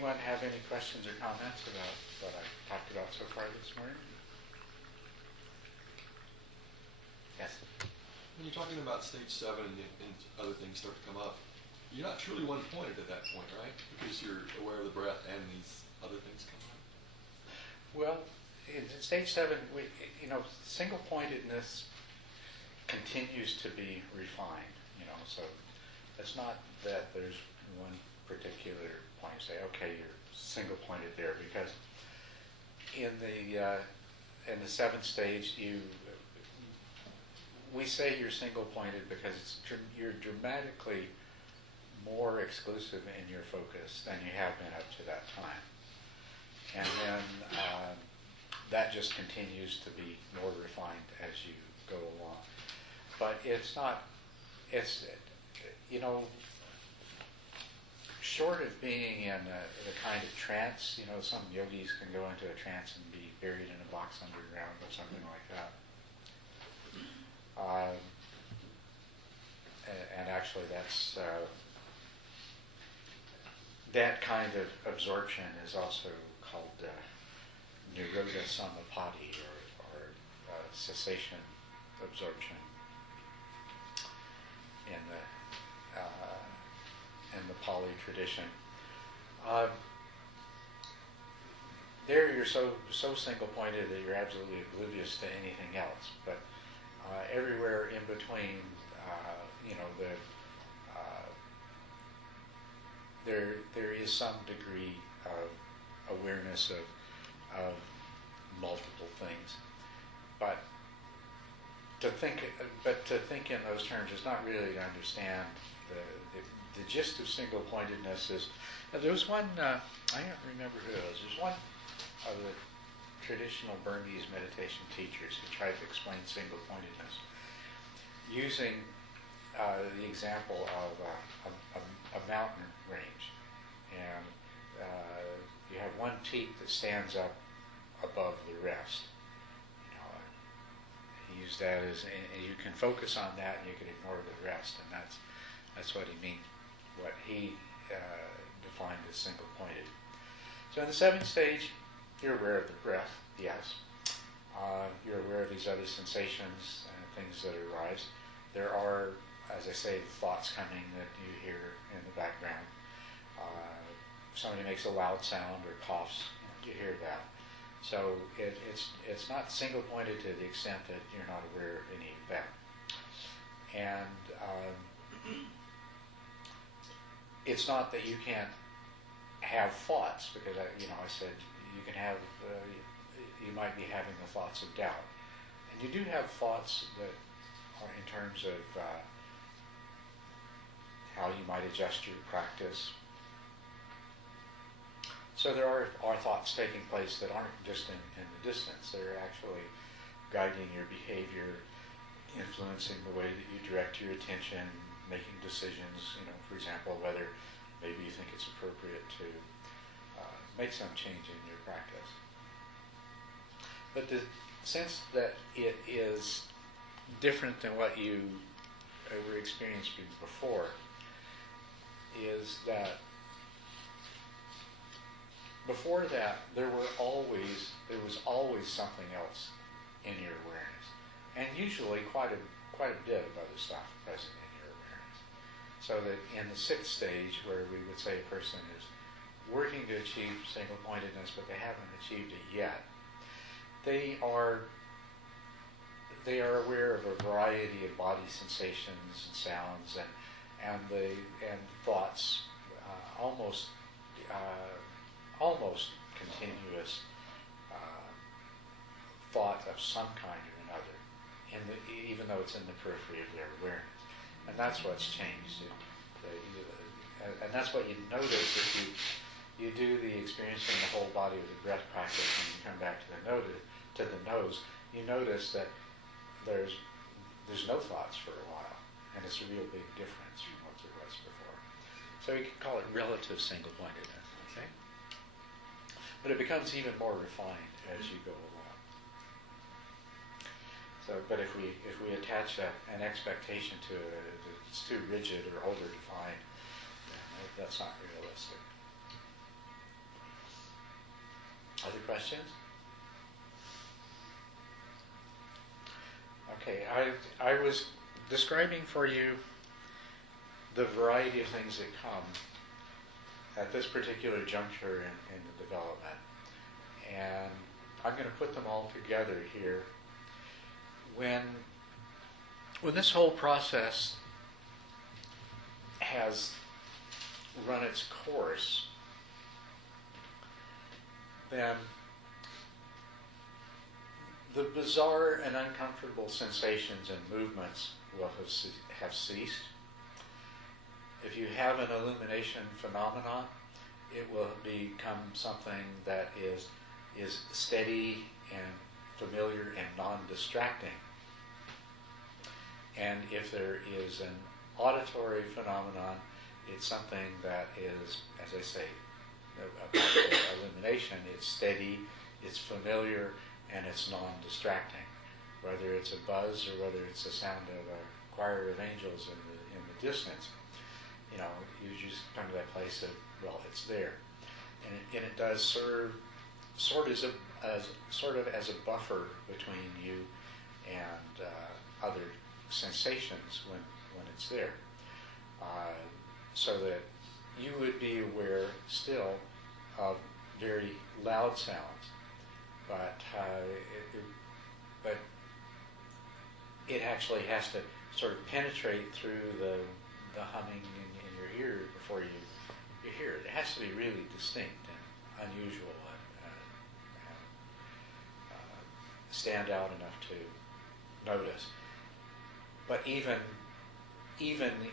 anyone have any questions or comments about what I've talked about so far this morning? Yes? When you're talking about stage 7 and other things start to come up, you're not truly one-pointed at that point, right? Because you're aware of the breath and these other things come up. Well, in stage 7, single-pointedness continues to be refined. So it's not that there's one particular point. Say, okay, you're single-pointed there, because in the 7th stage, we say you're single-pointed because you're dramatically more exclusive in your focus than you have been up to that time. And then that just continues to be more refined as you go along. But it's not, short of being in a kind of trance, some yogis can go into a trance and be buried in a box underground or something like that. And actually that's, that kind of absorption is also called nirodha samapatti, or cessation absorption in the Pali tradition. There you're so single-pointed that you're absolutely oblivious to anything else. But everywhere in between, there is some degree of awareness of multiple things. But to think in those terms is not really to understand the gist of single-pointedness. Is there was one, I don't remember who it was. There's one of the traditional Burmese meditation teachers who tried to explain single-pointedness using the example of a mountain range, and you have one peak that stands up above the rest. He used that as, and you can focus on that and you can ignore the rest, and that's what he means, what he defined as single-pointed. So in the 7th stage, you're aware of the breath, yes. You're aware of these other sensations and things that arise. There are, as I say, thoughts coming that you hear in the background. Somebody makes a loud sound or coughs, you hear that. So it's not single-pointed to the extent that you're not aware of any of that. And it's not that you can't have thoughts, because I said you can have, you might be having the thoughts of doubt. And you do have thoughts that are in terms of how you might adjust your practice. So there are thoughts taking place that aren't just in the distance. They're actually guiding your behavior, influencing the way that you direct your attention, making decisions, for example, whether maybe you think it's appropriate to make some change in your practice. But the sense that it is different than what you were experiencing before is that before that there was always something else in your awareness, and usually quite a bit of other stuff present in your awareness. So that in the 6th stage, where we would say a person is working to achieve single-pointedness, but they haven't achieved it yet, they are aware of a variety of body sensations and sounds and thoughts, almost continuous thought of some kind or another, even though it's in the periphery of their awareness. And that's what's changed. And that's what you notice if you do the experiencing the whole body with the breath practice, and you come back to the nose, you notice that there's no thoughts for a while, and it's a real big difference from what there was before. So you can call it relative single-pointedness, okay? But it becomes even more refined as you go along. So, but if we attach an expectation to it, if it's too rigid or over-defined, then that's not realistic. questions? Okay, I was describing for you the variety of things that come at this particular juncture in the development. And I'm going to put them all together here. When this whole process has run its course, then the bizarre and uncomfortable sensations and movements will have ceased. If you have an illumination phenomenon, it will become something that is steady and familiar and non-distracting. And if there is an auditory phenomenon, it's something that is, as I say, about illumination, it's steady, it's familiar, and it's non-distracting. Whether it's a buzz or whether it's the sound of a choir of angels in the distance, you just come to that place of, well, it's there. And it does serve sort of as a buffer between you and other sensations when it's there. So that you would be aware still of very loud sounds, but it actually has to sort of penetrate through the humming in your ear before you hear it. It has to be really distinct and unusual and stand out enough to notice. But even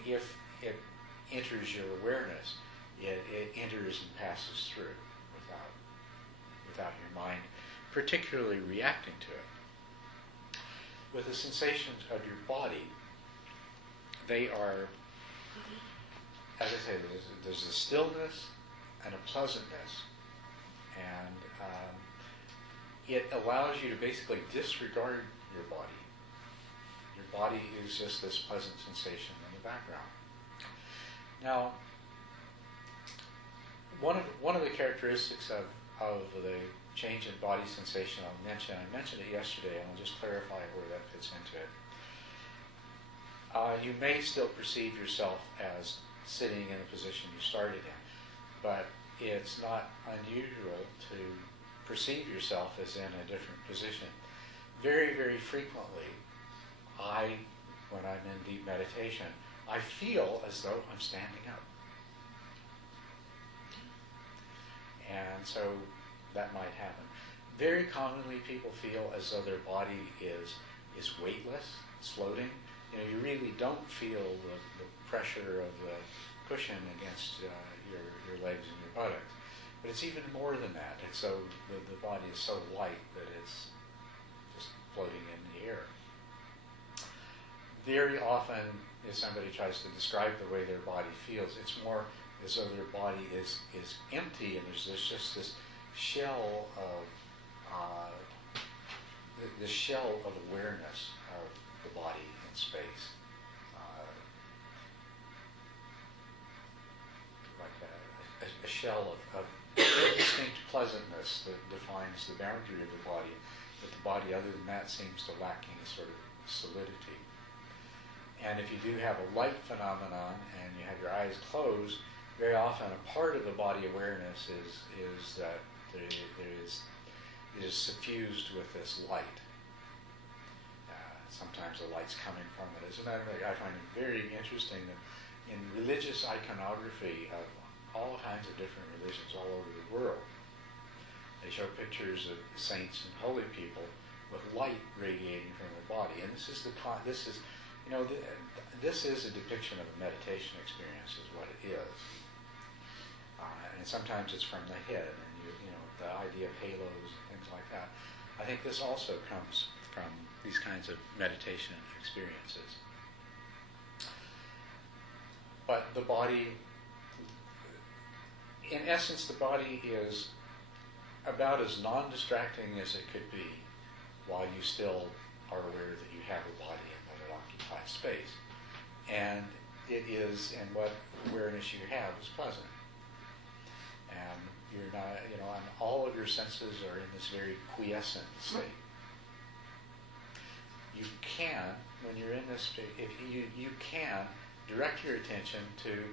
if it enters your awareness, it enters and passes through without your mind particularly reacting to it. With the sensations of your body, they are, as I say, there's a stillness and a pleasantness, and it allows you to basically disregard your body. Your body is just this pleasant sensation in the background. Now, one of the characteristics of the change in body sensation I mentioned it yesterday, and I'll just clarify where that fits into it. You may still perceive yourself as sitting in the position you started in, but it's not unusual to perceive yourself as in a different position. Very, very frequently, when I'm in deep meditation, I feel as though I'm standing up. And so that might happen. Very commonly people feel as though their body is weightless, it's floating. You really don't feel the pressure of the cushion against your legs and your buttocks. But it's even more than that. It's so the body is so light that it's just floating in the air. Very often, if somebody tries to describe the way their body feels, it's more as though their body is empty, and there's just this shell of awareness of the body in space, like a shell of indistinct pleasantness that defines the boundary of the body, but the body other than that seems to lack any sort of solidity. And if you do have a light phenomenon and you have your eyes closed, very often a part of the body awareness is that it is suffused with this light. Sometimes the light's coming from it. As a matter of fact, I find it very interesting that in religious iconography of all kinds of different religions all over the world, they show pictures of saints and holy people with light radiating from their body. And this is a depiction of a meditation experience, is what it is. And sometimes it's from the head, and the idea of halos and things like that. I think this also comes from these kinds of meditation experiences. But the body, in essence, the body is about as non-distracting as it could be, while you still are aware that you have a body and that it occupies space. And it is, and what awareness you have is pleasant. And you're not, and all of your your senses are in this very quiescent state. You can, when you're in this state, if you can direct your attention to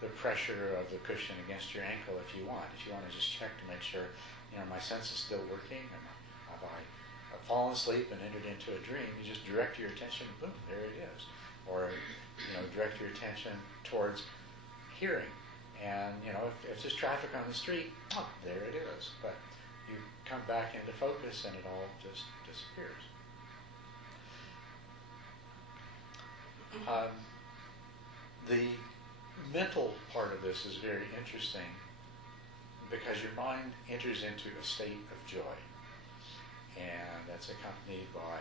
the pressure of the cushion against your ankle if you want. If you want to just check to make sure, my sense is still working, and have I fallen asleep and entered into a dream, you just direct your attention, boom, there it is. Or, direct your attention towards hearing. And, if there's traffic on the street, oh, there it is. But you come back into focus and it all just disappears. The mental part of this is very interesting because your mind enters into a state of joy, and that's accompanied by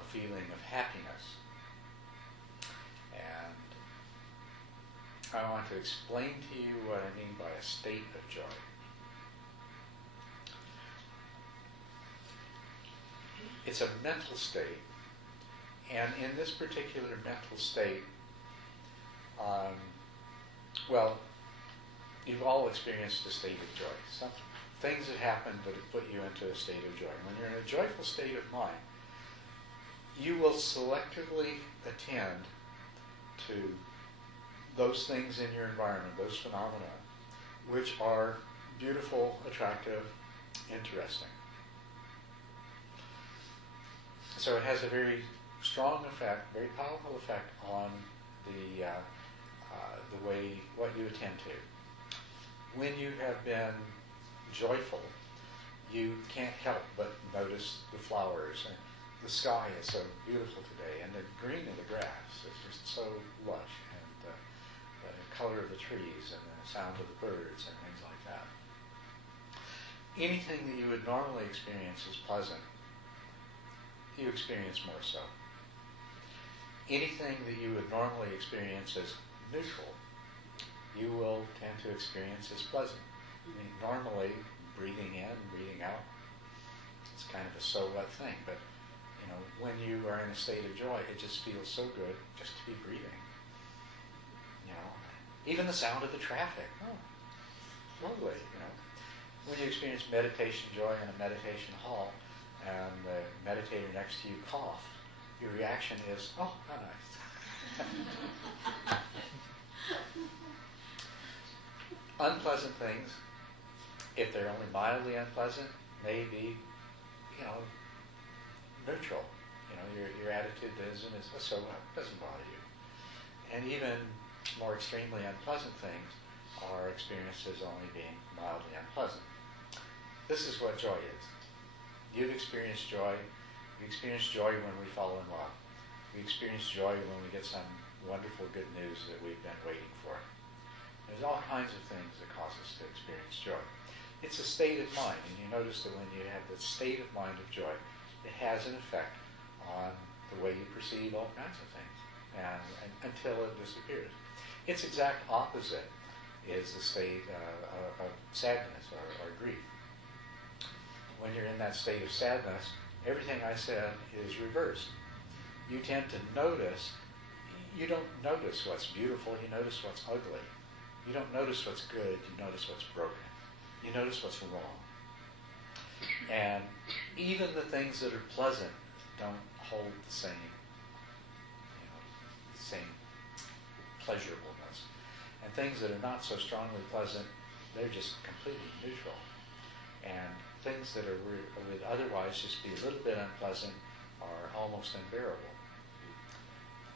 a feeling of happiness. And I want to explain to you what I mean by a state of joy. It's a mental state, and in this particular mental state, you've all experienced a state of joy. Some things that happen that have put you into a state of joy. When you're in a joyful state of mind, you will selectively attend to those things in your environment, those phenomena, which are beautiful, attractive, interesting. So it has a very strong effect, very powerful effect on the way, what you attend to. When you have been joyful, you can't help but notice the flowers, and the sky is so beautiful today, and the green of the grass is just so lush, and the color of the trees, and the sound of the birds, and things like that. Anything that you would normally experience as pleasant, you experience more so. Anything that you would normally experience as neutral, you will tend to experience as pleasant. I mean, normally, breathing in, breathing out, it's kind of a so what thing, but when you are in a state of joy, it just feels so good just to be breathing. Even the sound of the traffic, lovely. When you experience meditation joy in a meditation hall, and the meditator next to you cough, your reaction is, oh, how nice. Unpleasant things, if they're only mildly unpleasant, may be, neutral. Your attitude is so what, it doesn't bother you. And even more extremely unpleasant things are experienced as only being mildly unpleasant. This is what joy is. You've experienced joy. We experience joy when we fall in love. We experience joy when we get some wonderful good news that we've been waiting for. There's all kinds of things that cause us to experience joy. It's a state of mind, and you notice that when you have the state of mind of joy, it has an effect on the way you perceive all kinds of things, and until it disappears. Its exact opposite is the state of sadness or grief. When you're in that state of sadness, everything I said is reversed. You tend to notice, you don't notice what's beautiful, you notice what's ugly. You don't notice what's good, you notice what's broken. You notice what's wrong. And even the things that are pleasant don't hold the same pleasurableness. And things that are not so strongly pleasant, they're just completely neutral. And things that would otherwise just be a little bit unpleasant are almost unbearable.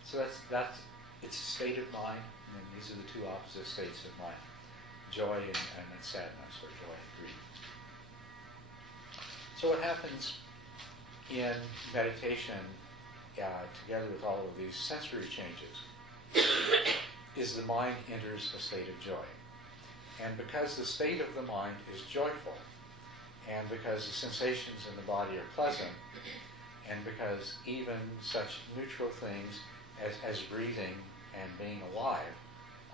So that's it's a state of mind, and these are the two opposite states of mind: joy and sadness, or joy and grief. So what happens in meditation, together with all of these sensory changes, is the mind enters a state of joy. And because the state of the mind is joyful, and because the sensations in the body are pleasant, and because even such neutral things as breathing and being alive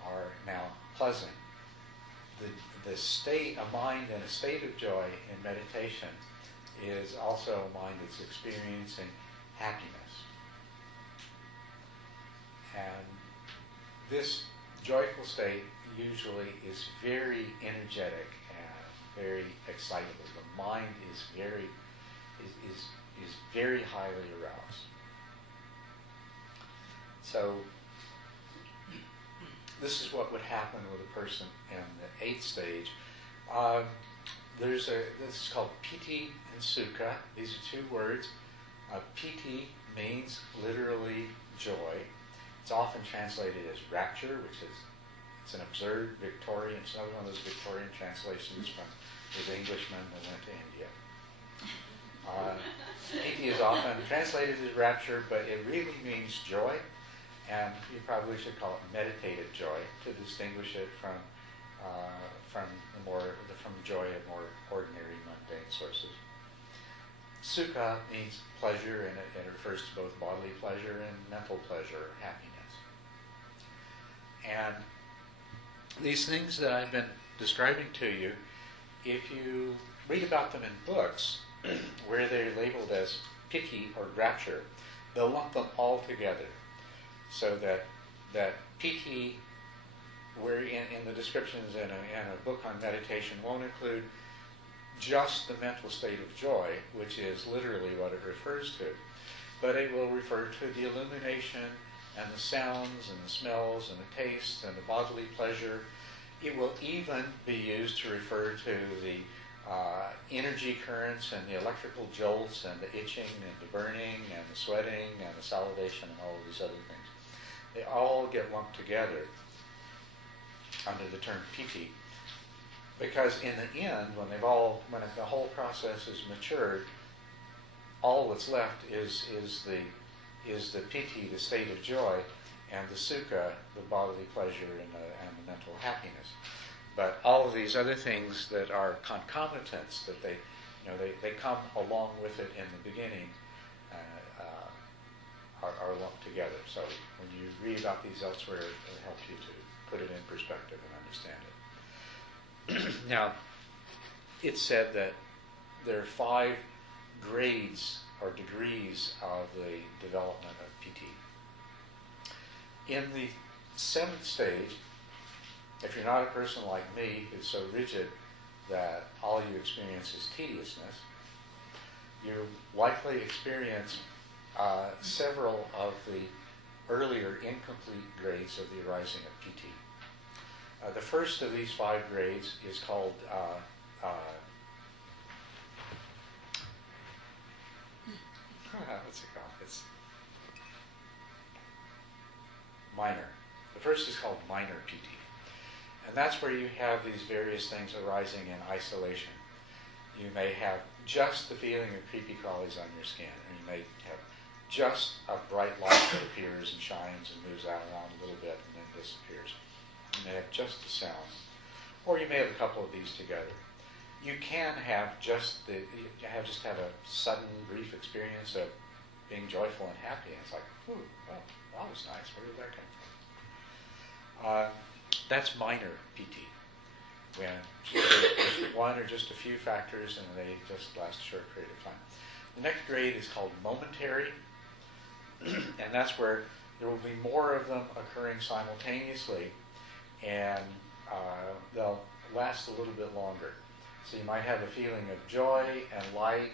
are now pleasant, the state, a mind in a state of joy in meditation is also a mind that's experiencing happiness. And this joyful state usually is very energetic and very excitable. The mind is very highly aroused. So this is what would happen with a person in the 8th stage. This is called piti and sukha. These are 2 words. Piti means literally joy. It's often translated as rapture, which is it's an absurd Victorian. It's another one of those Victorian translations from the Englishmen that went to India. Piti is often translated as rapture, but it really means joy, and you probably should call it meditative joy to distinguish it from the joy of more ordinary, mundane sources. Sukha means pleasure, and it refers to both bodily pleasure and mental pleasure, happiness. And these things that I've been describing to you, if you read about them in books where they're labeled as piti or rapture, they'll lump them all together. So that piti, where in the descriptions in a book on meditation, won't include just the mental state of joy, which is literally what it refers to, but it will refer to the illumination and the sounds and the smells and the tastes and the bodily pleasure. It will even be used to refer to the energy currents and the electrical jolts and the itching and the burning and the sweating and the salivation and all of these other things. They all get lumped together under the term piti, because in the end, when the whole process is matured, all that's left is the piti, the state of joy, and the sukha, the bodily pleasure and the mental happiness. But all of these other things that are concomitants, that they come along with it in the beginning, are lumped together. So when you read about these elsewhere, it helps you to put it in perspective and understand it. Now, it's said that there are 5 grades or degrees of the development of piti. In the 7th stage, if you're not a person like me who's so rigid that all you experience is tediousness, you likely experience several of the earlier incomplete grades of the arising of piti. The first of these 5 grades is called what's it called? It's minor. The first is called minor piti. And that's where you have these various things arising in isolation. You may have just the feeling of creepy crawlies on your skin, or you may have just a bright light that appears and shines and moves out around a little bit and then disappears. You may have just the sound. Or you may have a couple of these together. You can have just have a sudden brief experience of being joyful and happy, and it's like, ooh, well, that was nice. Where did that come from? That's minor piti, when there's one or just a few factors and they just last a short period of time. The next grade is called momentary, and that's where there will be more of them occurring simultaneously, and they'll last a little bit longer. So you might have a feeling of joy and light,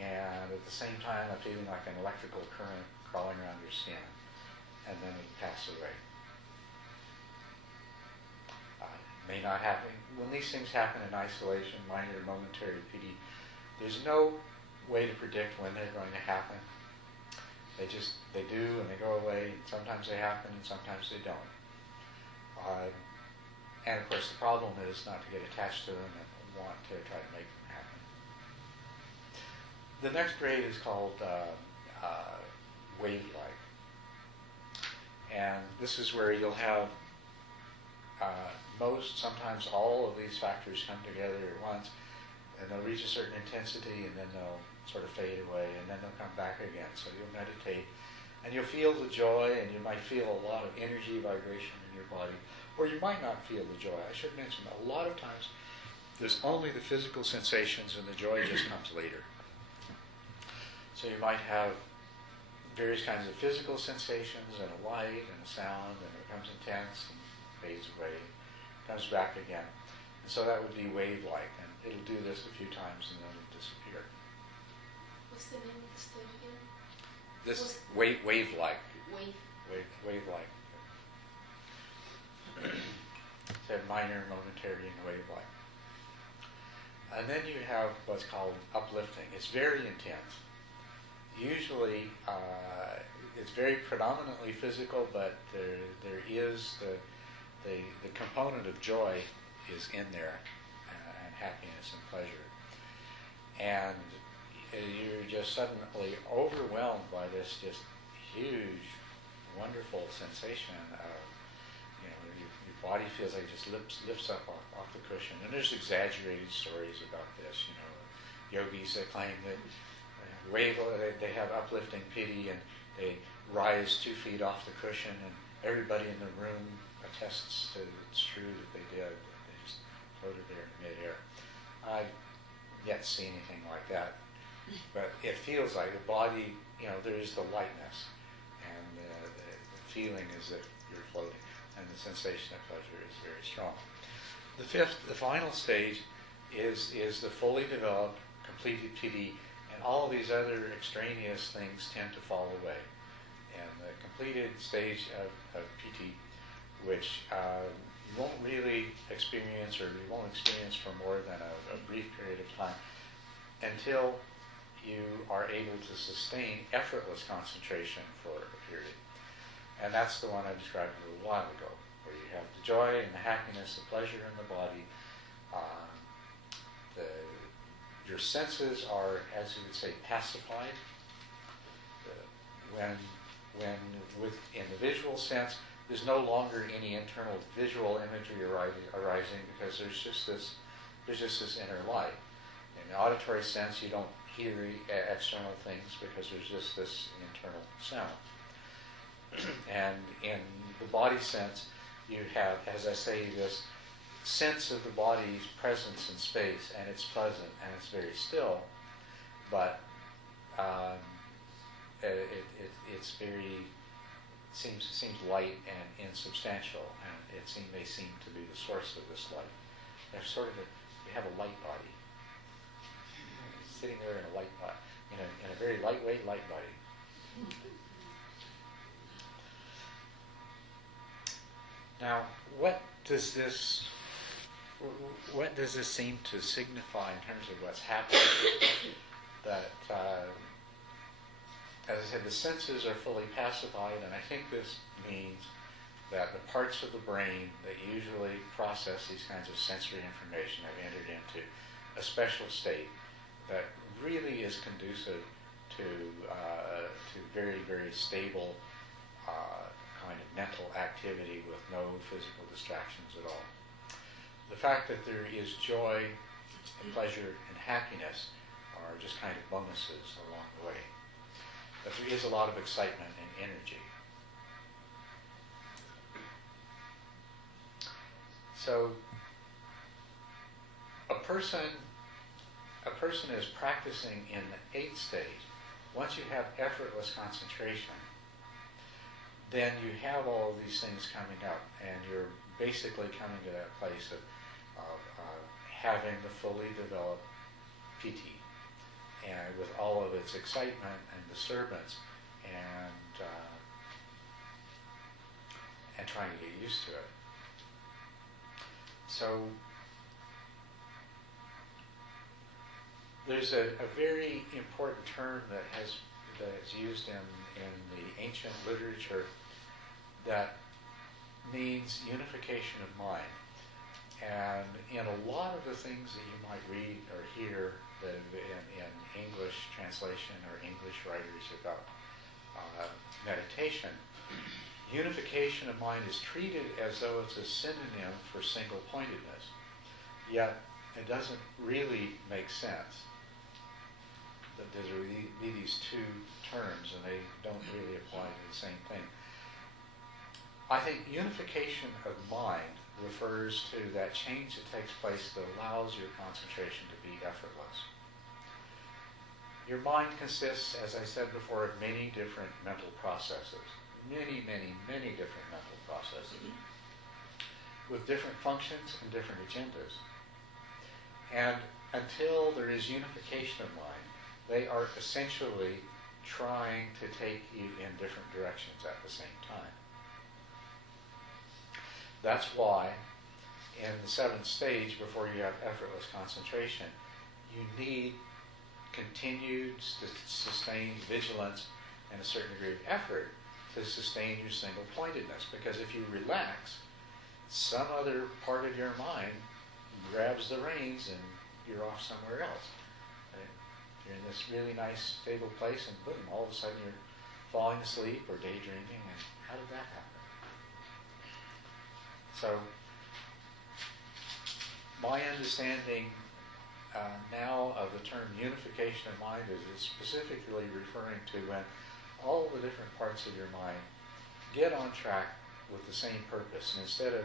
and at the same time a feeling like an electrical current crawling around your skin, and then it passes away. May not happen. When these things happen in isolation, minor or momentary piti, there's no way to predict when they're going to happen. They do and they go away. Sometimes they happen and sometimes they don't. And of course the problem is not to get attached to them and want to try to make them happen. The next grade is called wave-like. And this is where you'll have sometimes all of these factors come together at once, and they'll reach a certain intensity, and then they'll sort of fade away, and then they'll come back again. So you'll meditate, and you'll feel the joy, and you might feel a lot of energy vibration in your body, or you might not feel the joy. I should mention that a lot of times there's only the physical sensations, and the joy just comes later. So you might have various kinds of physical sensations, and a light, and a sound, and it becomes intense, and fades away, comes back again. And so that would be wave-like. And it'll do this a few times and then it'll disappear. What's the name of the state again? This wave-like. Wave. Wave-like. It's a minor, momentary, and wave-like. And then you have what's called uplifting. It's very intense. Usually, it's very predominantly physical, but there is the component of joy is in there, and happiness and pleasure. And you're just suddenly overwhelmed by this just huge, wonderful sensation of, your body feels like it just lifts up off the cushion. And there's exaggerated stories about this, yogis that claim that they have uplifting pity and they rise 2 feet off the cushion and everybody in the room attests that it's true that they did. They just floated there in midair. I've yet to see anything like that. But it feels like the body, there is the lightness, and the feeling is that you're floating, and the sensation of pleasure is very strong. The final stage is the fully developed, completed piti, and all of these other extraneous things tend to fall away. And the completed stage of piti, which you won't really experience, or you won't experience for more than a brief period of time, until you are able to sustain effortless concentration for a period. And that's the one I described a little while ago, where you have the joy and the happiness, the pleasure in the body. Your senses are, as you would say, pacified. When in the visual sense, there's no longer any internal visual imagery arising, because there's just this inner light. In the auditory sense, you don't hear external things because there's just this internal sound. And in the body sense, you have, as I say, this sense of the body's presence in space, and it's pleasant and it's very still, but it's very seems light and insubstantial, and they seem to be the source of this light. They're you have a light body. Sitting there in a light body, in a very lightweight light body. Now, what does this seem to signify in terms of what's happening? That, as I said, the senses are fully pacified, and I think this means that the parts of the brain that usually process these kinds of sensory information have entered into a special state that really is conducive to very, very stable kind of mental activity with no physical distractions at all. The fact that there is joy and pleasure and happiness are just kind of bonuses along the way. But there is a lot of excitement and energy. So a person is practicing in the 8th stage. Once you have effortless concentration, then you have all of these things coming up, and you're basically coming to that place of having the fully developed piti, and with all of its excitement and disturbance, and trying to get used to it. So there's a very important term that is used in the ancient literature that means unification of mind. And in a lot of the things that you might read or hear in English translation or English writers about meditation, unification of mind is treated as though it's a synonym for single-pointedness. Yet it doesn't really make sense. That there's really these two terms, and they don't really apply to the same thing. I think unification of mind refers to that change that takes place that allows your concentration to be effortless. Your mind consists, as I said before, of many different mental processes. Many, many, many different mental processes with different functions and different agendas. And until there is unification of mind, they are essentially trying to take you in different directions at the same time. That's why in the seventh stage, before you have effortless concentration, you need continued, sustained vigilance and a certain degree of effort to sustain your single-pointedness. Because if you relax, some other part of your mind grabs the reins and you're off somewhere else. Right? You're in this really nice, stable place, and boom, all of a sudden you're falling asleep or daydreaming, and how did that happen? So, my understanding now of the term unification of mind is it's specifically referring to when all the different parts of your mind get on track with the same purpose, and instead of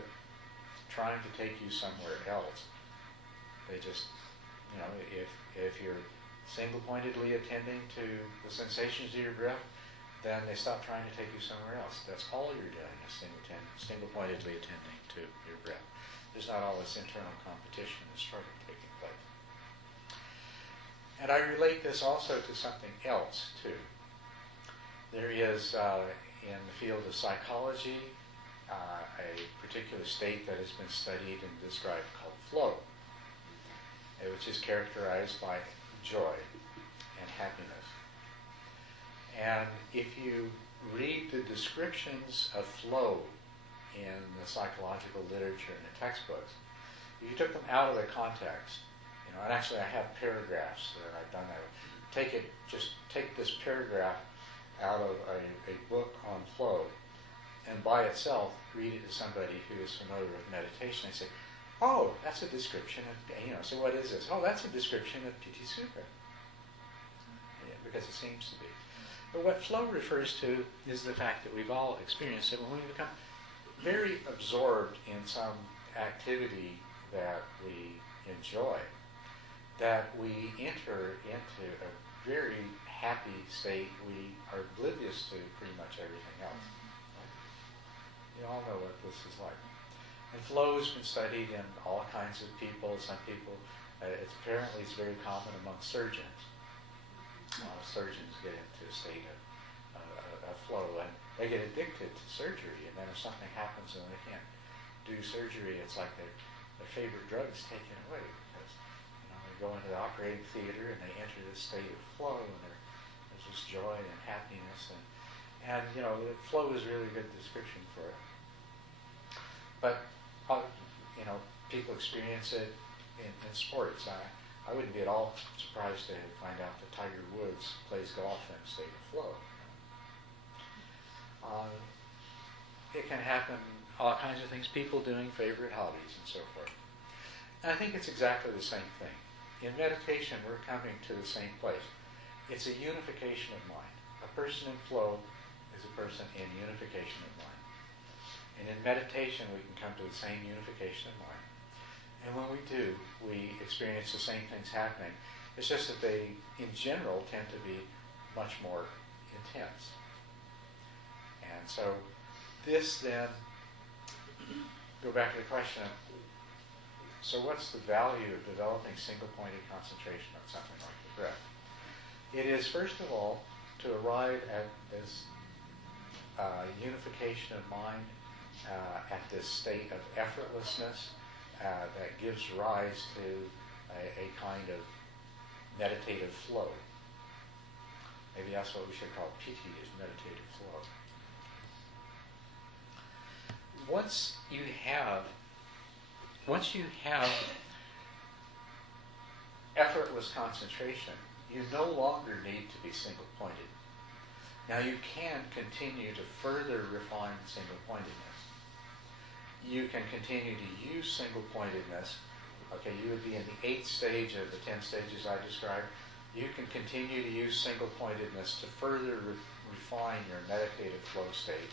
trying to take you somewhere else, they just, if you're single-pointedly attending to the sensations of your breath, then they stop trying to take you somewhere else. That's all you're doing, is single-pointedly attending to your breath. There's not all this internal competition and struggle taking place. And I relate this also to something else, too. There is, in the field of psychology, a particular state that has been studied and described called flow, which is characterized by joy and happiness. And if you read the descriptions of flow in the psychological literature and the textbooks, if you took them out of their context, and actually I have paragraphs that I've done that. Just take this paragraph out of a book on flow, and by itself read it to somebody who is familiar with meditation. They say, oh, that's a description of, so what is this? Oh, that's a description of Piti Sukha. Yeah, because it seems to be. But what flow refers to is the fact that we've all experienced it when we become very absorbed in some activity that we enjoy, that we enter into a very happy state. We are oblivious to pretty much everything else. Right? You all know what this is like. And flow has been studied in all kinds of people. Some people, it's very common among surgeons. Surgeons get into a state of flow, and they get addicted to surgery. And then if something happens and they can't do surgery, it's like their favorite drug is taken away, because they go into the operating theater and they enter this state of flow, and there's this joy and happiness, and flow is really a good description for it. But people experience it in sports. I wouldn't be at all surprised to find out that Tiger Woods plays golf in a state of flow. It can happen, all kinds of things, people doing favorite hobbies and so forth. And I think it's exactly the same thing. In meditation, we're coming to the same place. It's a unification of mind. A person in flow is a person in unification of mind. And in meditation, we can come to the same unification of mind. And when we do, we experience the same things happening. It's just that they, in general, tend to be much more intense. And so this then, go back to the question of, so what's the value of developing single-pointed concentration on something like the breath? It is, first of all, to arrive at this unification of mind, at this state of effortlessness that gives rise to a kind of meditative flow. Maybe that's what we should call piti, is meditative flow. Once you have effortless concentration, you no longer need to be single-pointed. Now you can continue to further refine single-pointedness. You can continue to use single-pointedness. Okay, you would be in the 8th stage of the 10 stages I described. You can continue to use single-pointedness to further refine your meditative flow state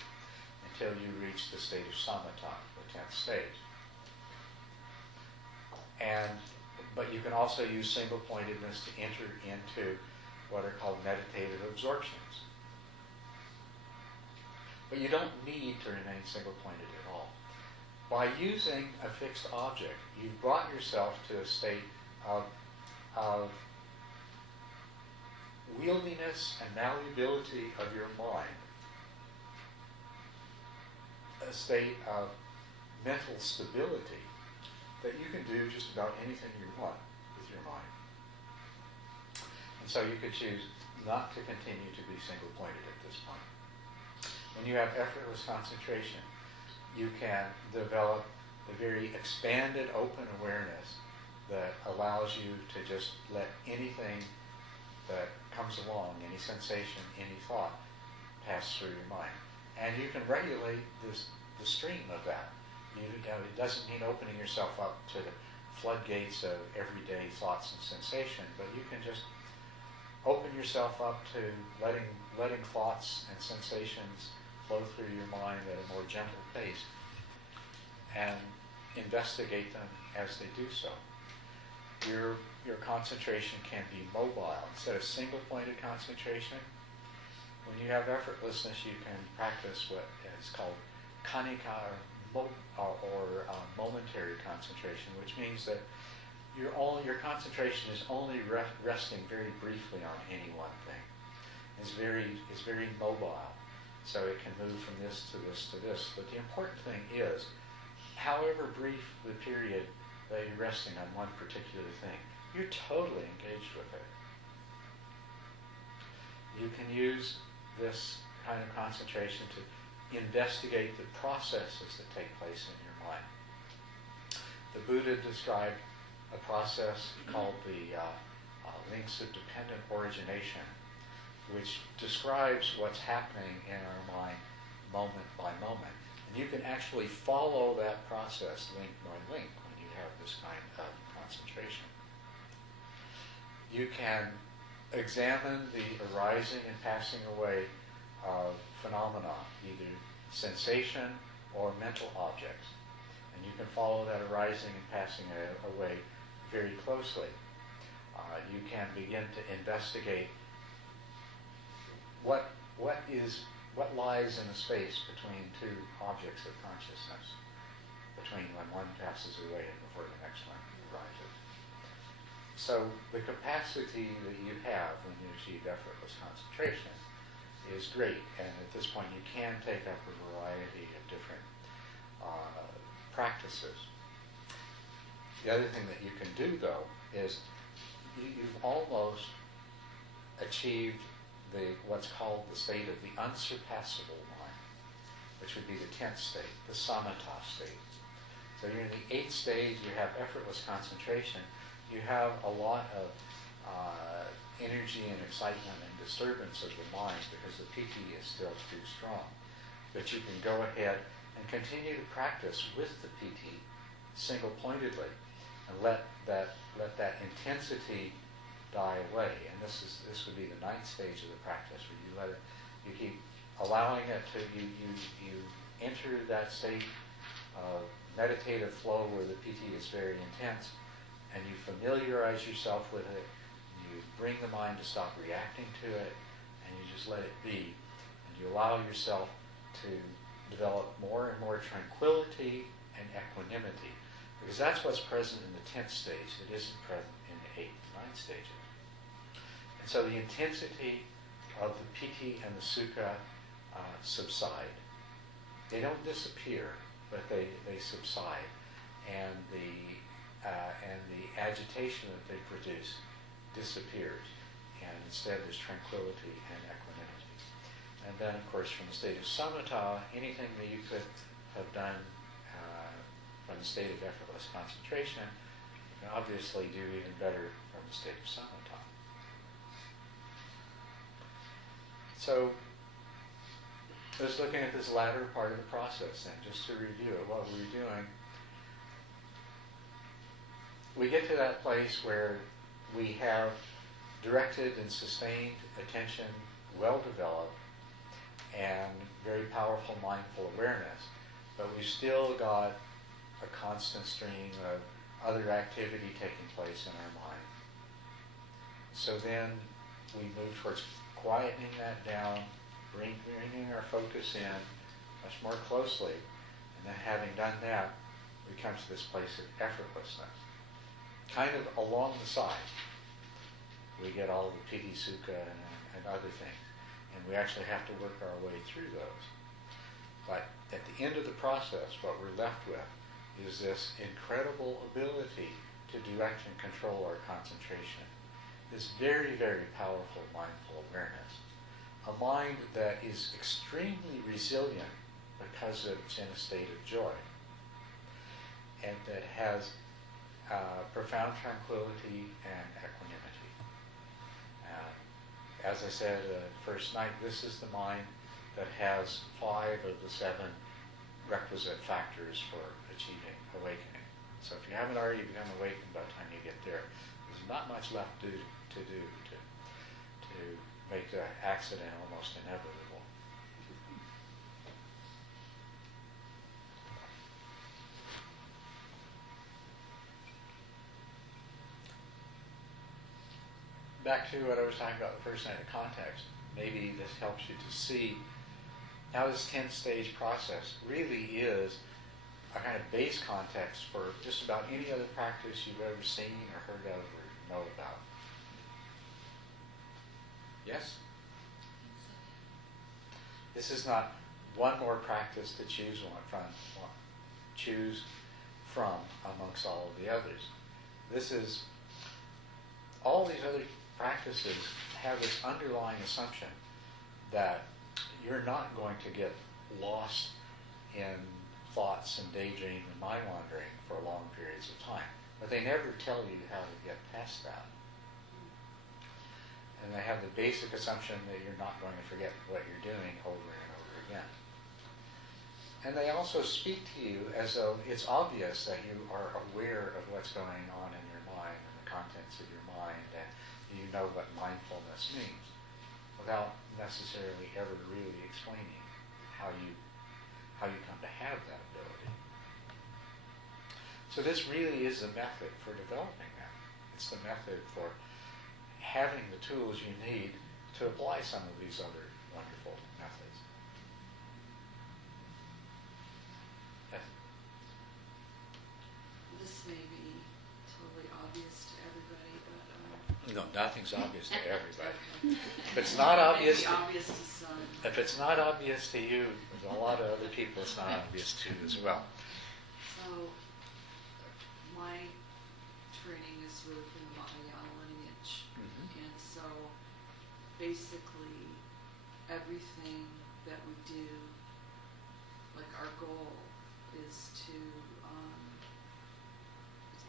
until you reach the state of samatha, the 10th stage. But you can also use single-pointedness to enter into what are called meditative absorptions. But you don't need to remain single-pointed at all. By using a fixed object, you've brought yourself to a state of wieldiness and malleability of your mind, a state of mental stability that you can do just about anything you want with your mind. And so you could choose not to continue to be single-pointed at this point. When you have effortless concentration, you can develop a very expanded open awareness that allows you to just let anything that comes along, any sensation, any thought, pass through your mind. And you can regulate the stream of that. It doesn't mean opening yourself up to the floodgates of everyday thoughts and sensation, but you can just open yourself up to letting thoughts and sensations flow through your mind at a more gentle pace and investigate them as they do so. Your concentration can be mobile. Instead of single-pointed concentration, when you have effortlessness, you can practice what is called kanika or momentary concentration, which means that your concentration is only resting very briefly on any one thing. It's very mobile, so it can move from this to this to this. But the important thing is, however brief the period that you're resting on one particular thing, you're totally engaged with it. You can use this kind of concentration to investigate the processes that take place in your mind. The Buddha described a process called the links of dependent origination, which describes what's happening in our mind moment by moment. And you can actually follow that process link by link when you have this kind of concentration. You can examine the arising and passing away of phenomena, either sensation or mental objects. And you can follow that arising and passing away very closely. You can begin to investigate what lies in the space between two objects of consciousness, between when one passes away and before the next one arises. So the capacity that you have when you achieve effortless concentration is great, and at this point you can take up a variety of different practices. The other thing that you can do, though, is you've almost achieved what's called the state of the unsurpassable mind, which would be the 10th state, the samatha state. So you're in the 8th stage, you have effortless concentration, you have a lot of energy and excitement and disturbance of the mind because the piti is still too strong. But you can go ahead and continue to practice with the piti single-pointedly and let that intensity die away. And this would be the 9th stage of the practice, where you keep allowing it to, you enter that state of meditative flow where the piti is very intense, and you familiarize yourself with it, you bring the mind to stop reacting to it, and you just let it be. And you allow yourself to develop more and more tranquility and equanimity, because that's what's present in the 10th stage that isn't present in the 8th and 9th stages. And so the intensity of the piti and the sukha subside. They don't disappear, but they subside, and the agitation that they produce disappears, and instead there's tranquility and equanimity. And then, of course, from the state of samatha, anything that you could have done from the state of effortless concentration, you can obviously do even better from the state of samatha. So, just looking at this latter part of the process, and just to review what we're doing, we get to that place where we have directed and sustained attention, well developed, and very powerful mindful awareness, but we've still got a constant stream of other activity taking place in our mind. So then we move towards quietening that down, bringing our focus in much more closely, and then having done that, we come to this place of effortlessness. kind of along the side, we get all the piti sukha and other things. And we actually have to work our way through those. But at the end of the process, what we're left with is this incredible ability to direct and control our concentration. This very, very powerful mindful awareness. A mind that is extremely resilient because it's in a state of joy. And that has profound tranquility and equanimity. As I said first night, this is the mind that has 5 of the 7 requisite factors for achieving awakening. So if you haven't already become awakened by the time you get there, there's not much left to do to make the accident almost inevitable. Back to what I was talking about the first night of context, maybe this helps you to see how this 10-stage process really is a kind of base context for just about any other practice you've ever seen or heard of or know about. Yes? This is not one more practice to choose from amongst all of the others. This is, all these other practices have this underlying assumption that you're not going to get lost in thoughts and daydream and mind wandering for long periods of time. But they never tell you how to get past that. And they have the basic assumption that you're not going to forget what you're doing over and over again. And they also speak to you as though it's obvious that you are aware of what's going on in your mind and the contents of your mind, and you know what mindfulness means, without necessarily ever really explaining how you come to have that ability. So this really is the method for developing that. It's the method for having the tools you need to apply some of these other wonderful methods. Yes? This may be totally obvious to everybody, but No, nothing's obvious to everybody. Okay. If it's not obvious, It may be obvious to some. if it's not obvious to you, there's a lot of other people it's not obvious to as well. So, my training is really from the Mahayana lineage, and so basically everything that we do, like our goal is to,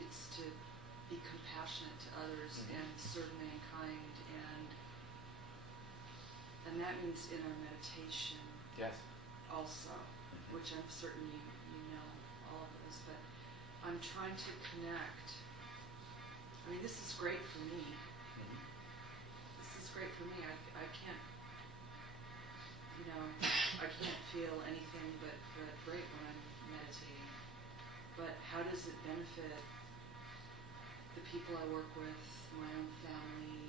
it's to be compassionate to others and serve mankind, and that means in our meditation Yes. also, which I'm certain you know all of those, but I'm trying to connect. I mean, this is great for me. This is great for me. I can't, I can't feel anything but great when I'm meditating. But how does it benefit the people I work with, my own family?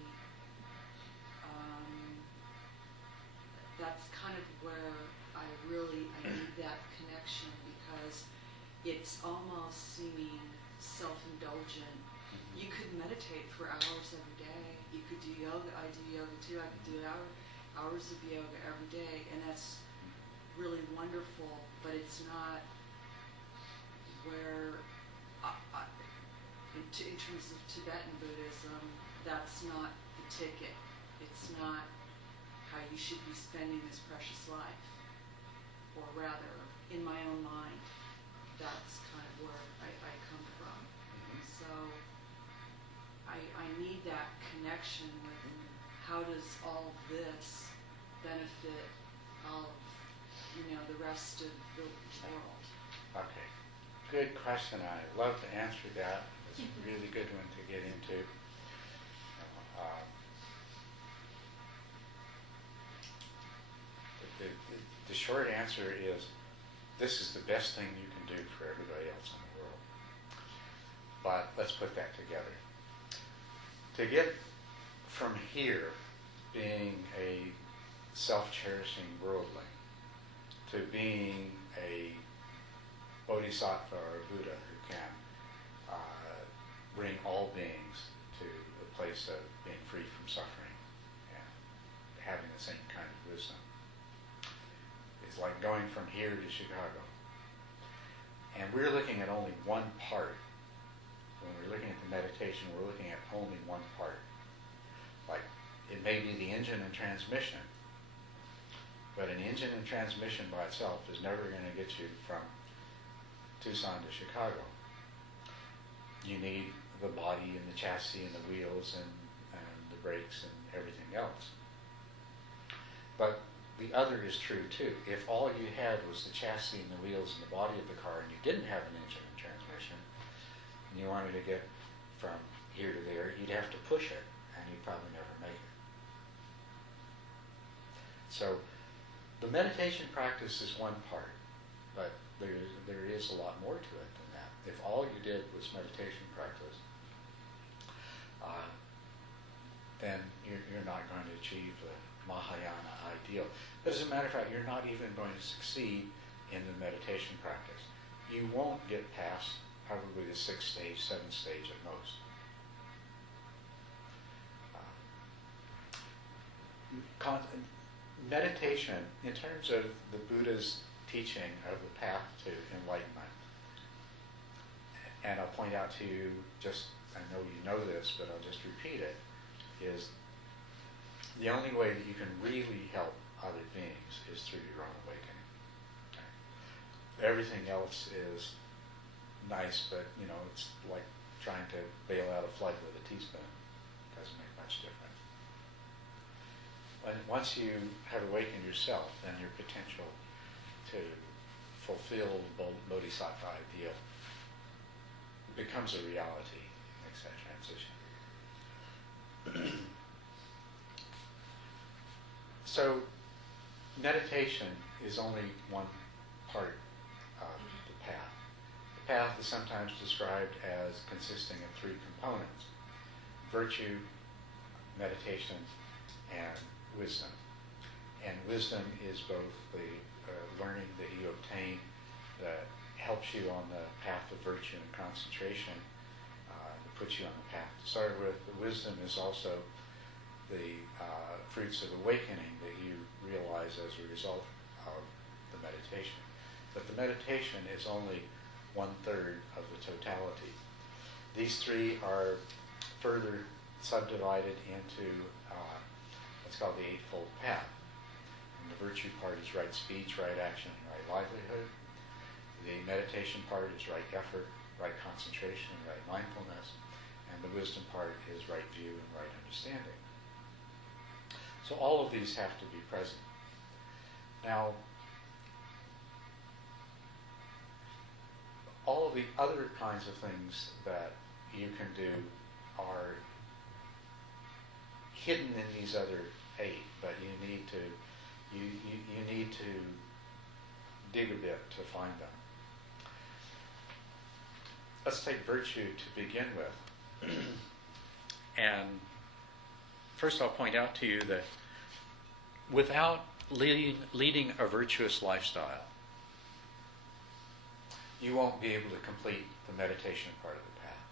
That's kind of where I need that connection, because it's almost seeming self-indulgent. You could meditate for hours every day. You could do yoga. I do yoga too. I could do hours of yoga every day, and that's really wonderful, but it's not where, in terms of Tibetan Buddhism, that's not the ticket. It's not how you should be spending this precious life. Or rather, in my own mind, that's kind of where I come from. So I need that connection with how does all of this benefit all of, the rest of the world. Okay. Good question. I'd love to answer that. It's a really good one to get into. The short answer is this is the best thing you can do for everybody else in the world. But let's put that together. To get from here, being a self-cherishing worldling, to being a bodhisattva or a Buddha who can bring all beings to the place of being free from suffering and having the same kind of wisdom. It's like going from here to Chicago. And we're looking at only one part. When we're looking at the meditation, we're looking at only one part. Like, it may be the engine and transmission, but an engine and transmission by itself is never going to get you from Tucson to Chicago. You need the body and the chassis and the wheels and the brakes and everything else. But the other is true too. If all you had was the chassis and the wheels and the body of the car and you didn't have an engine and transmission, and you wanted to get from here to there, you'd have to push it, and you'd probably never make it. So the meditation practice is one part, but there is a lot more to it than that. If all you did was meditation practice, then you're not going to achieve the Mahayana ideal. But as a matter of fact, you're not even going to succeed in the meditation practice. You won't get past probably the 6th stage, 7th stage at most. Meditation, in terms of the Buddha's teaching of the path to enlightenment, and I'll point out to you, I know you know this, but I'll just repeat it, is the only way that you can really help other beings is through your own awakening. Okay? Everything else is nice, but it's like trying to bail out a flood with a teaspoon. It doesn't make much difference. And once you have awakened yourself, then your potential to fulfill the Bodhisattva ideal becomes a reality, makes that transition. So, meditation is only one part of the path. The path is sometimes described as consisting of 3 components: virtue, meditation, and wisdom. And wisdom is both the learning that you obtain that helps you on the path of virtue and concentration, that puts you on the path to start with. The wisdom is also the fruits of awakening that you realize as a result of the meditation. But the meditation is only 1/3 of the totality. These 3 are further subdivided into what's called the Eightfold Path. And the virtue part is right speech, right action, and right livelihood. The meditation part is right effort, right concentration, and right mindfulness. And the wisdom part is right view and right understanding. So all of these have to be present. Now, all of the other kinds of things that you can do are hidden in these other 8, but you need to dig a bit to find them. Let's take virtue to begin with. And first I'll point out to you that without leading a virtuous lifestyle, you won't be able to complete the meditation part of the path.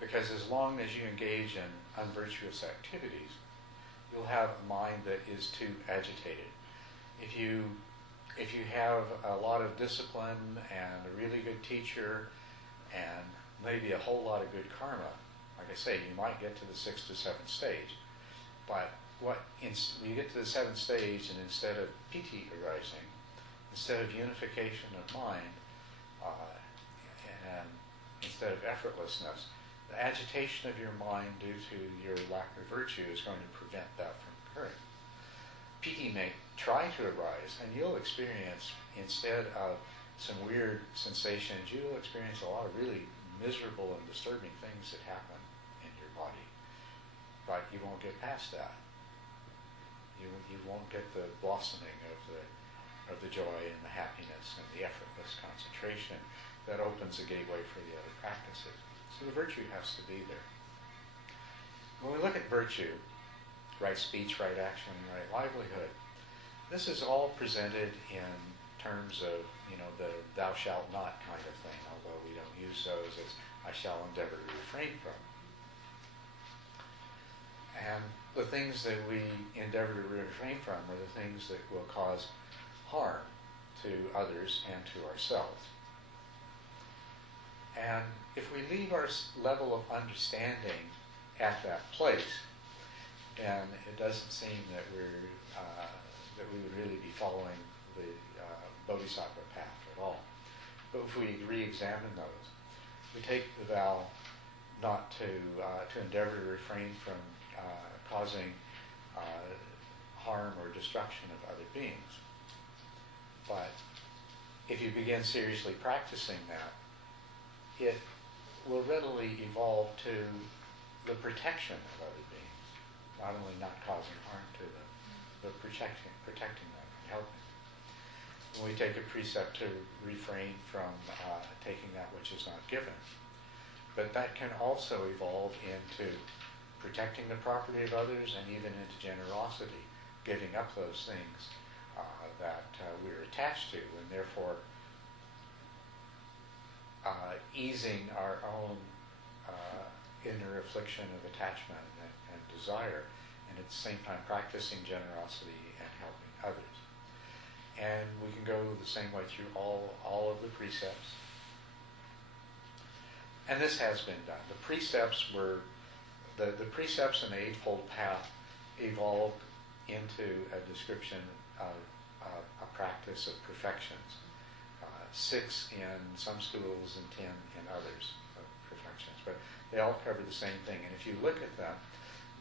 Because as long as you engage in unvirtuous activities, you'll have a mind that is too agitated. If you have a lot of discipline and a really good teacher and maybe a whole lot of good karma, like I say, you might get to the 6th or 7th stage. But when you get to the 7th stage, and instead of piti arising, instead of unification of mind, and instead of effortlessness, the agitation of your mind due to your lack of virtue is going to prevent that from occurring. Piti may try to arise, and you'll experience, instead of some weird sensations, you'll experience a lot of really miserable and disturbing things that happen in your body. But you won't get past that. You won't get the blossoming of the joy and the happiness and the effortless concentration that opens a gateway for the other practices. So the virtue has to be there. When we look at virtue, right speech, right action, and right livelihood, this is all presented in terms of the thou shalt not kind of thing, although we don't use those as I shall endeavor to refrain from. And the things that we endeavor to refrain from are the things that will cause harm to others and to ourselves. And if we leave our level of understanding at that place, then it doesn't seem that that we would really be following the Bodhisattva path at all. But if we re-examine those, we take the vow not to endeavor to refrain from causing harm or destruction of other beings. But if you begin seriously practicing that, it will readily evolve to the protection of other beings, not only not causing harm to them, but protecting them and helping. When we take a precept to refrain from taking that which is not given. But that can also evolve into protecting the property of others and even into generosity, giving up those things that we're attached to, and therefore easing our own inner affliction of attachment and desire, and at the same time practicing generosity and helping others. And we can go the same way through all of the precepts. And this has been done. The precepts were, the precepts in the Eightfold Path evolved into a description of a practice of perfections. 6 in some schools and 10 in others of perfections. But they all cover the same thing. And if you look at them,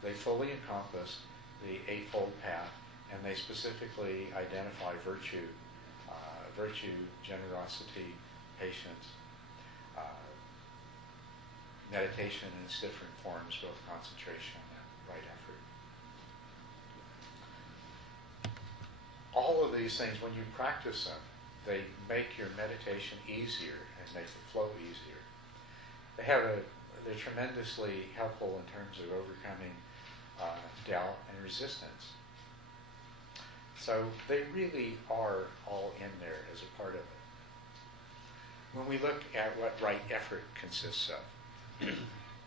they fully encompass the Eightfold Path, and they specifically identify virtue, generosity, patience, meditation in its different forms, both concentration and right effort. All of these things, when you practice them, they make your meditation easier and make the flow easier. They're tremendously helpful in terms of overcoming doubt and resistance. So they really are all in there as a part of it. When we look at what right effort consists of,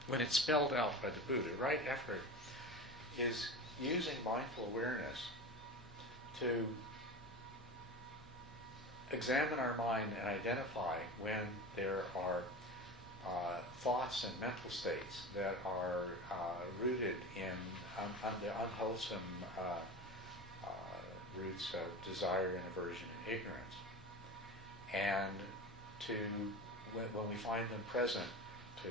when it's spelled out by the Buddha, right effort is using mindful awareness to examine our mind and identify when there are thoughts and mental states that are rooted in the unwholesome roots of desire and aversion and ignorance. And when we find them present, to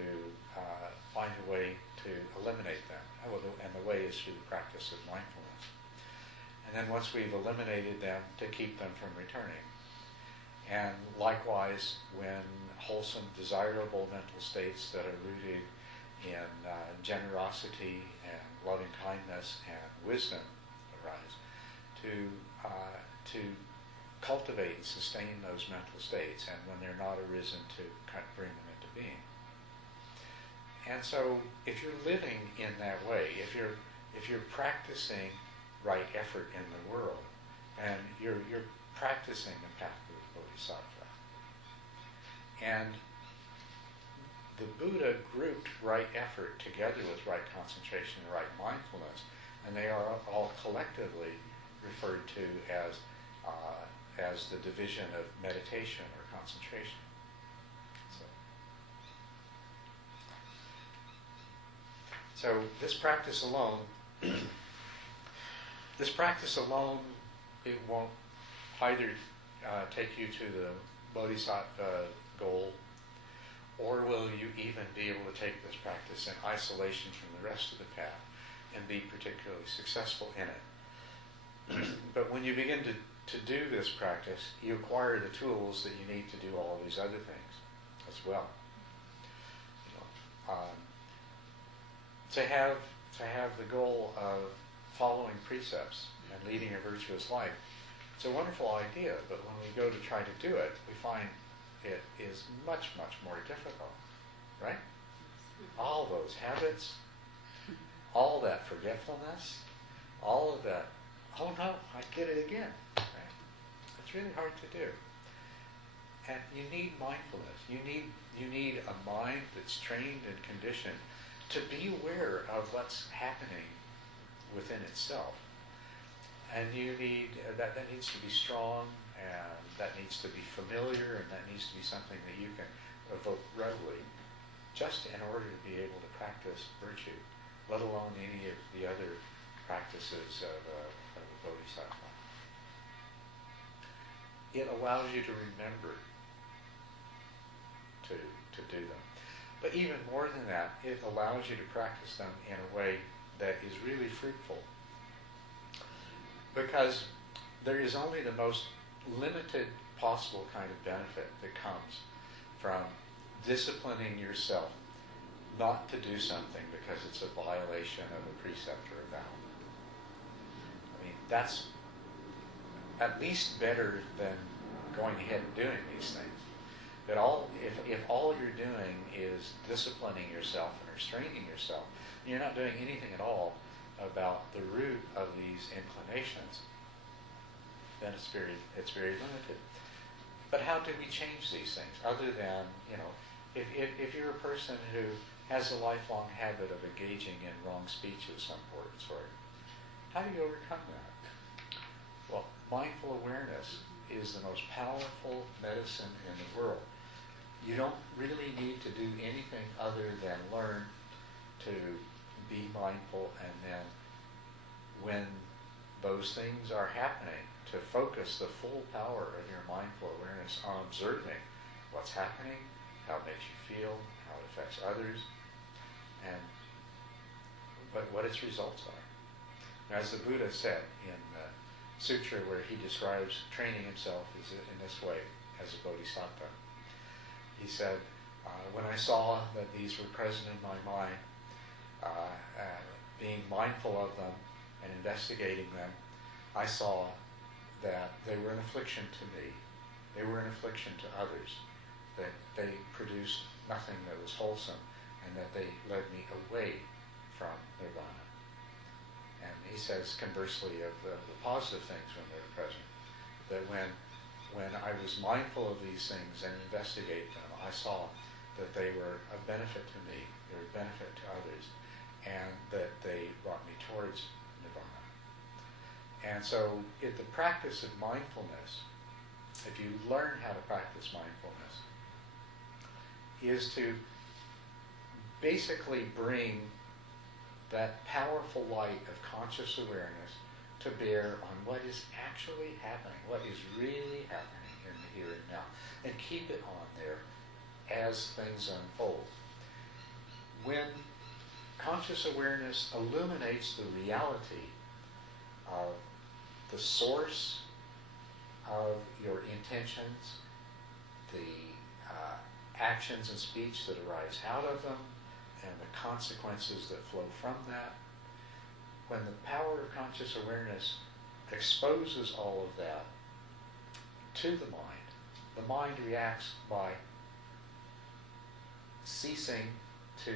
find a way to eliminate them. And the way is through the practice of mindfulness. And then once we've eliminated them, to keep them from returning. And likewise, when wholesome, desirable mental states that are rooted in generosity and loving kindness and wisdom arise, to cultivate and sustain those mental states, and when they're not arisen, to bring them into being. And so, if you're living in that way, if you're practicing right effort in the world, and you're practicing the path of the Bodhisattva, and the Buddha grouped right effort together with right concentration and right mindfulness, and they are all collectively referred to as the division of meditation or concentration. So this practice alone, it won't either take you to the Bodhisattva goal, or will you even be able to take this practice in isolation from the rest of the path and be particularly successful in it. But when you begin to do this practice, you acquire the tools that you need to do all of these other things as well. To have the goal of following precepts and leading a virtuous life, it's a wonderful idea, but when we go to try to do it, we find it is much, much more difficult, right? All those habits, all that forgetfulness, all of that, oh no, I did it again, right? It's really hard to do. And you need mindfulness. You need a mind that's trained and conditioned to be aware of what's happening within itself. And you need that needs to be strong, and that needs to be familiar, and that needs to be something that you can evoke readily, just in order to be able to practice virtue, let alone any of the other practices of a bodhisattva. It allows you to remember to do them. But even more than that, it allows you to practice them in a way that is really fruitful. Because there is only the most limited possible kind of benefit that comes from disciplining yourself not to do something because it's a violation of a precept or a vow. I mean, that's at least better than going ahead and doing these things. That if all you're doing is disciplining yourself and restraining yourself, and you're not doing anything at all about the root of these inclinations, then it's very limited. But how do we change these things? Other than, if you're a person who has a lifelong habit of engaging in wrong speech of some sort, how do you overcome that? Well, mindful awareness is the most powerful medicine in the world. You don't really need to do anything other than learn to be mindful, and then when those things are happening, to focus the full power of your mindful awareness on observing what's happening, how it makes you feel, how it affects others, but what its results are. As the Buddha said in the sutra where he describes training himself in this way as a bodhisattva, he said, when I saw that these were present in my mind, being mindful of them and investigating them, I saw that they were an affliction to me. They were an affliction to others, that they produced nothing that was wholesome, and that they led me away from nirvana. And he says, conversely, of the positive things when they're present, that when I was mindful of these things and investigated them, I saw that they were of benefit to me, they were of benefit to others, and that they brought me towards nirvana. And so in the practice of mindfulness, if you learn how to practice mindfulness, is to basically bring that powerful light of conscious awareness to bear on what is actually happening, what is really happening in the here and now, and keep it on there as things unfold. When conscious awareness illuminates the reality of the source of your intentions, the actions and speech that arise out of them, and the consequences that flow from that, when the power of conscious awareness exposes all of that to the mind reacts by ceasing to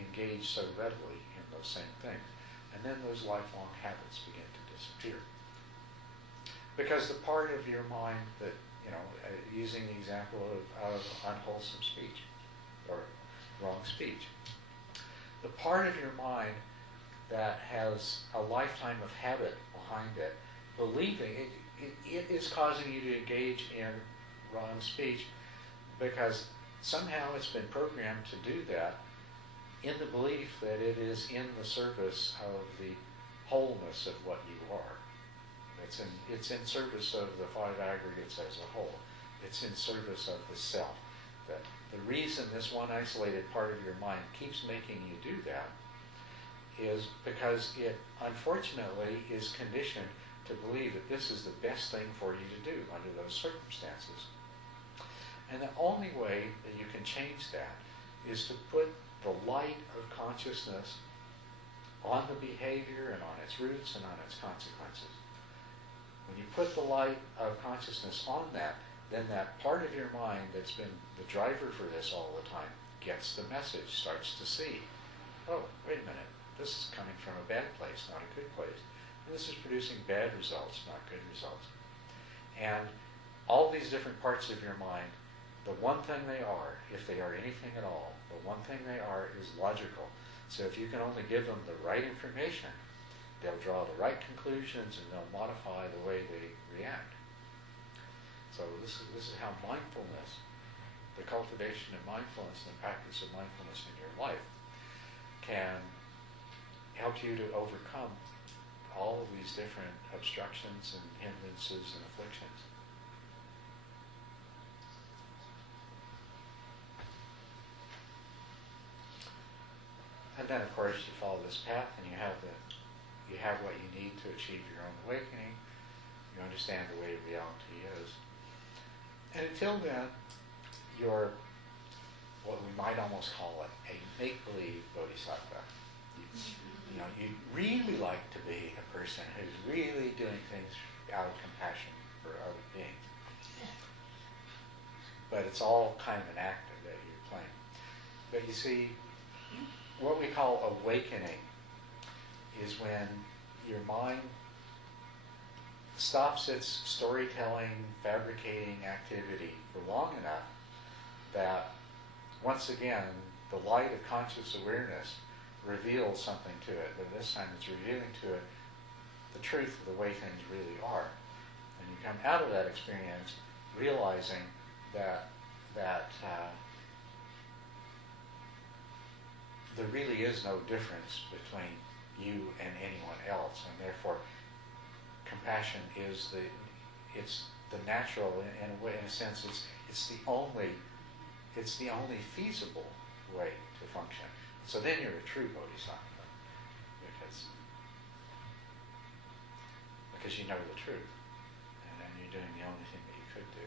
engage so readily in those same things. And then those lifelong habits begin to disappear. Because the part of your mind that, using the example of unwholesome speech or wrong speech, the part of your mind that has a lifetime of habit behind it, believing it is causing you to engage in wrong speech because somehow it's been programmed to do that in the belief that it is in the service of the wholeness of what you are. It's in service of the five aggregates as a whole. It's in service of the self. That the reason this one isolated part of your mind keeps making you do that is because it, unfortunately, is conditioned to believe that this is the best thing for you to do under those circumstances. And the only way that you can change that is to put the light of consciousness on the behavior and on its roots and on its consequences. When you put the light of consciousness on that, then that part of your mind that's been the driver for this all the time gets the message, starts to see, oh, wait a minute, this is coming from a bad place, not a good place. And this is producing bad results, not good results. And all these different parts of your mind the one thing they are, if they are anything at all, the one thing they are is logical. So if you can only give them the right information, they'll draw the right conclusions and they'll modify the way they react. So this is how mindfulness, the cultivation of mindfulness and the practice of mindfulness in your life can help you to overcome all of these different obstructions and hindrances and afflictions. And then, of course, you follow this path, and you have what you need to achieve your own awakening. You understand the way reality is, and until then, you're what we might almost call it a make-believe bodhisattva. You know, you'd really like to be a person who's really doing things out of compassion for other beings, but it's all kind of an act that you're playing. But you see, what we call awakening is when your mind stops its storytelling, fabricating activity for long enough that once again the light of conscious awareness reveals something to it, but this time it's revealing to it the truth of the way things really are. And you come out of that experience realizing that there really is no difference between you and anyone else, and therefore compassion is the natural, in a way, in a sense, it's the only feasible way to function. So then you're a true bodhisattva, because you know the truth, and then you're doing the only thing that you could do.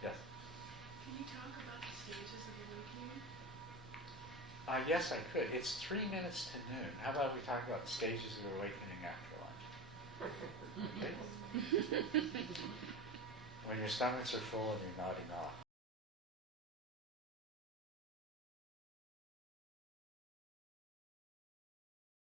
Yes. Can you talk about the stages of awakening? Yes, I could. It's 3 minutes to noon. How about we talk about the stages of awakening after lunch? Okay? When your stomachs are full and you're nodding off.